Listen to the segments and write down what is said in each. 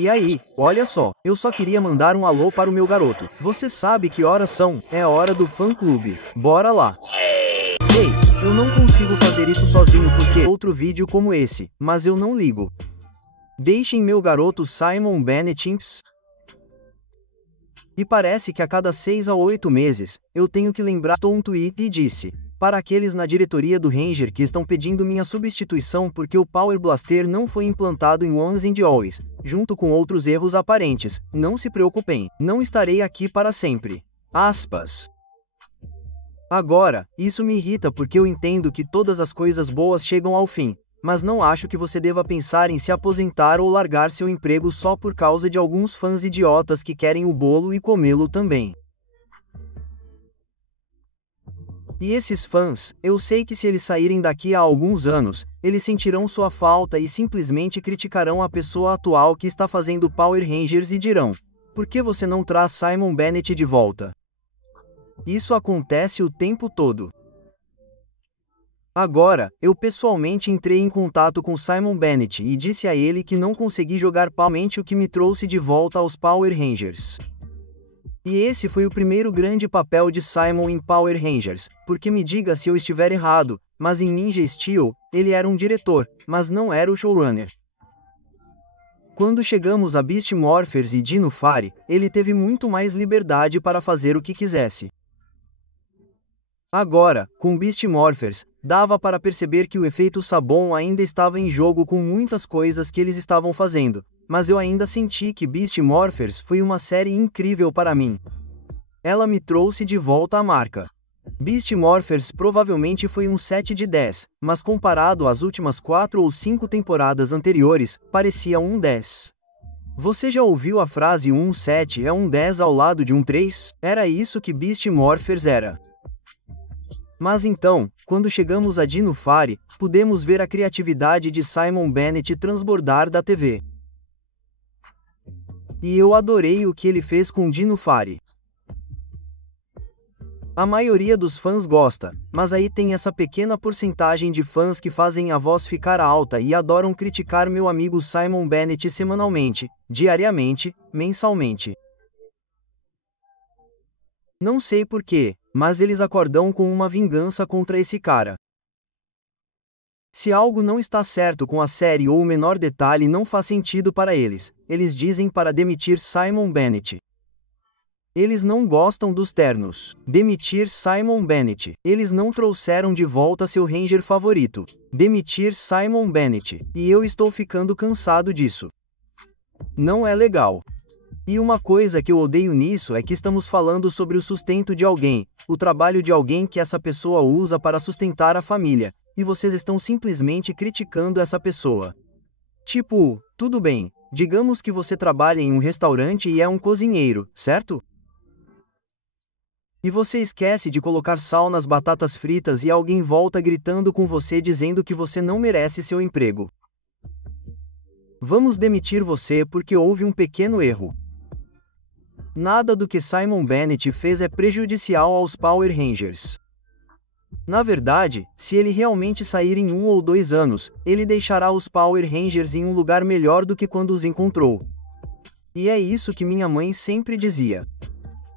E aí, olha só, eu só queria mandar um alô para o meu garoto. Você sabe que horas são? É a hora do fã-clube. Bora lá. Ei, eu não consigo fazer isso sozinho porque outro vídeo como esse, mas eu não ligo. Deixem meu garoto Simon Bennett. E parece que a cada 6 a 8 meses, eu tenho que lembrar um tweet e disse, para aqueles na diretoria do Ranger que estão pedindo minha substituição porque o Power Blaster não foi implantado em Once and Always, junto com outros erros aparentes, não se preocupem, não estarei aqui para sempre. Aspas. Agora, isso me irrita porque eu entendo que todas as coisas boas chegam ao fim, mas não acho que você deva pensar em se aposentar ou largar seu emprego só por causa de alguns fãs idiotas que querem o bolo e comê-lo também. E esses fãs, eu sei que se eles saírem daqui a alguns anos, eles sentirão sua falta e simplesmente criticarão a pessoa atual que está fazendo Power Rangers e dirão: por que você não traz Simon Bennett de volta? Isso acontece o tempo todo. Agora, eu pessoalmente entrei em contato com Simon Bennett e disse a ele que não consegui jogar palmente o que me trouxe de volta aos Power Rangers. E esse foi o primeiro grande papel de Simon em Power Rangers, porque me diga se eu estiver errado, mas em Ninja Steel, ele era um diretor, mas não era o showrunner. Quando chegamos a Beast Morphers e Dino Fire, ele teve muito mais liberdade para fazer o que quisesse. Agora, com Beast Morphers, dava para perceber que o efeito Sabon ainda estava em jogo com muitas coisas que eles estavam fazendo, mas eu ainda senti que Beast Morphers foi uma série incrível para mim. Ela me trouxe de volta à marca. Beast Morphers provavelmente foi um 7 de 10, mas comparado às últimas 4 ou 5 temporadas anteriores, parecia um 10. Você já ouviu a frase um 7 é um 10 ao lado de um 3? Era isso que Beast Morphers era. Mas então, quando chegamos a Dino Fire, pudemos ver a criatividade de Simon Bennett transbordar da TV. E eu adorei o que ele fez com Dino Fire. A maioria dos fãs gosta, mas aí tem essa pequena porcentagem de fãs que fazem a voz ficar alta e adoram criticar meu amigo Simon Bennett semanalmente, diariamente, mensalmente. Não sei porquê, mas eles acordam com uma vingança contra esse cara. Se algo não está certo com a série ou o menor detalhe não faz sentido para eles, eles dizem para demitir Simon Bennett. Eles não gostam dos ternos. Demitir Simon Bennett. Eles não trouxeram de volta seu Ranger favorito. Demitir Simon Bennett. E eu estou ficando cansado disso. Não é legal. E uma coisa que eu odeio nisso é que estamos falando sobre o sustento de alguém, o trabalho de alguém que essa pessoa usa para sustentar a família, e vocês estão simplesmente criticando essa pessoa. Tipo, tudo bem, digamos que você trabalha em um restaurante e é um cozinheiro, certo? E você esquece de colocar sal nas batatas fritas e alguém volta gritando com você dizendo que você não merece seu emprego. Vamos demitir você porque houve um pequeno erro. Nada do que Simon Bennett fez é prejudicial aos Power Rangers. Na verdade, se ele realmente sair em 1 ou 2 anos, ele deixará os Power Rangers em um lugar melhor do que quando os encontrou. E é isso que minha mãe sempre dizia.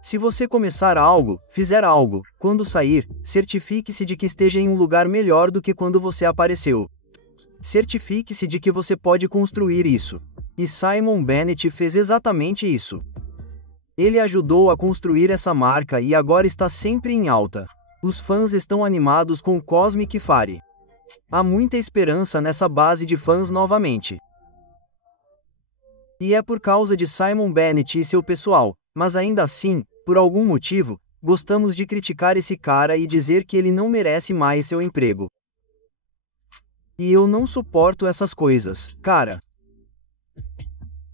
Se você começar algo, fizer algo, quando sair, certifique-se de que esteja em um lugar melhor do que quando você apareceu. Certifique-se de que você pode construir isso. E Simon Bennett fez exatamente isso. Ele ajudou a construir essa marca e agora está sempre em alta. Os fãs estão animados com Cosmic Fire. Há muita esperança nessa base de fãs novamente. E é por causa de Simon Bennett e seu pessoal, mas ainda assim, por algum motivo, gostamos de criticar esse cara e dizer que ele não merece mais seu emprego. E eu não suporto essas coisas, cara.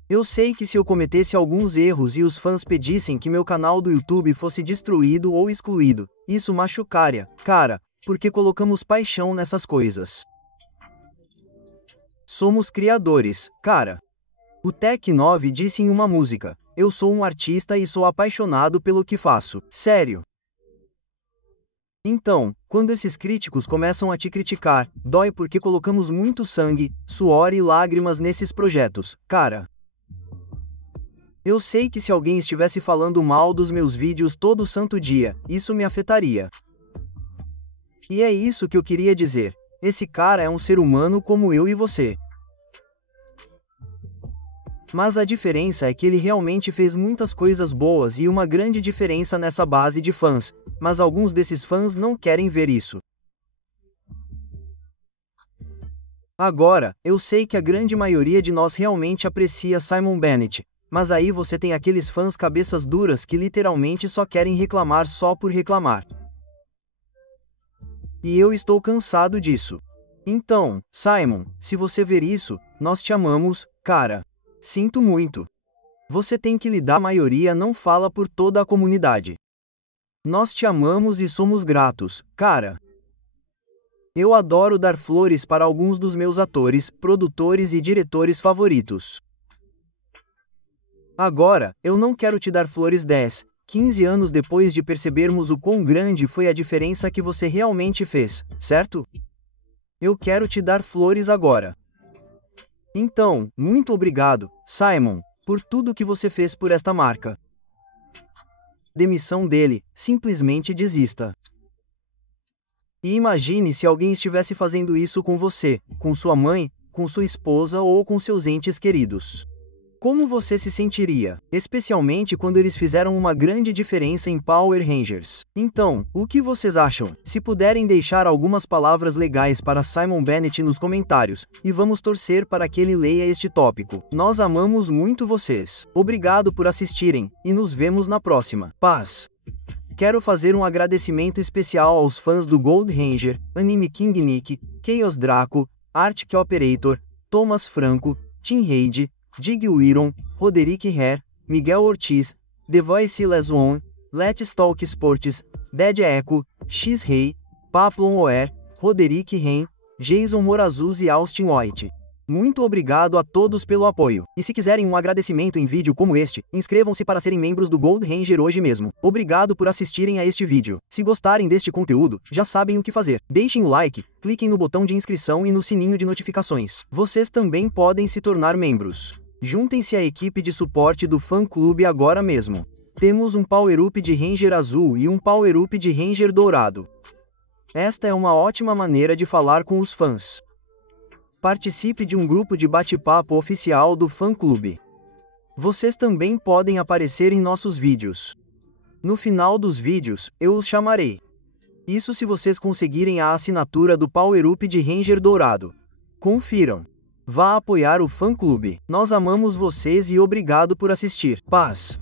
Eu sei que se eu cometesse alguns erros e os fãs pedissem que meu canal do YouTube fosse destruído ou excluído, isso machucaria, cara, porque colocamos paixão nessas coisas. Somos criadores, cara. O Tech 9 disse em uma música: eu sou um artista e sou apaixonado pelo que faço. Sério. Então, quando esses críticos começam a te criticar, dói porque colocamos muito sangue, suor e lágrimas nesses projetos, cara. Eu sei que se alguém estivesse falando mal dos meus vídeos todo santo dia, isso me afetaria. E é isso que eu queria dizer. Esse cara é um ser humano como eu e você. Mas a diferença é que ele realmente fez muitas coisas boas e uma grande diferença nessa base de fãs, mas alguns desses fãs não querem ver isso. Agora, eu sei que a grande maioria de nós realmente aprecia Simon Bennett, mas aí você tem aqueles fãs cabeças duras que literalmente só querem reclamar só por reclamar. E eu estou cansado disso. Então, Simon, se você ver isso, nós te amamos, cara. Sinto muito. Você tem que lidar, a maioria não fala por toda a comunidade. Nós te amamos e somos gratos, cara. Eu adoro dar flores para alguns dos meus atores, produtores e diretores favoritos. Agora, eu não quero te dar flores 10, 15 anos depois de percebermos o quão grande foi a diferença que você realmente fez, certo? Eu quero te dar flores agora. Então, muito obrigado, Simon, por tudo que você fez por esta marca. Demissão dele, simplesmente desista. E imagine se alguém estivesse fazendo isso com você, com sua mãe, com sua esposa ou com seus entes queridos. Como você se sentiria, especialmente quando eles fizeram uma grande diferença em Power Rangers? Então, o que vocês acham? Se puderem deixar algumas palavras legais para Simon Bennett nos comentários, e vamos torcer para que ele leia este tópico. Nós amamos muito vocês. Obrigado por assistirem, e nos vemos na próxima. Paz! Quero fazer um agradecimento especial aos fãs do Gold Ranger, Anime King Nick, Chaos Draco, Arctic Operator, Thomas Franco, Tim Reid, Dig Wiron, Roderick Hare, Miguel Ortiz, The Voice Les One, Let's Talk Sports, Dead Echo, X-Ray, Paplon Oer, Roderick Ren, Jason Morazuz e Austin White. Muito obrigado a todos pelo apoio. E se quiserem um agradecimento em vídeo como este, inscrevam-se para serem membros do Gold Ranger hoje mesmo. Obrigado por assistirem a este vídeo. Se gostarem deste conteúdo, já sabem o que fazer. Deixem o like, cliquem no botão de inscrição e no sininho de notificações. Vocês também podem se tornar membros. Juntem-se à equipe de suporte do fã-clube agora mesmo. Temos um Power-Up de Ranger azul e um Power-Up de Ranger dourado. Esta é uma ótima maneira de falar com os fãs. Participe de um grupo de bate-papo oficial do fã-clube. Vocês também podem aparecer em nossos vídeos. No final dos vídeos, eu os chamarei. Isso se vocês conseguirem a assinatura do Power-Up de Ranger dourado. Confiram. Vá apoiar o fã-clube. Nós amamos vocês e obrigado por assistir. Paz.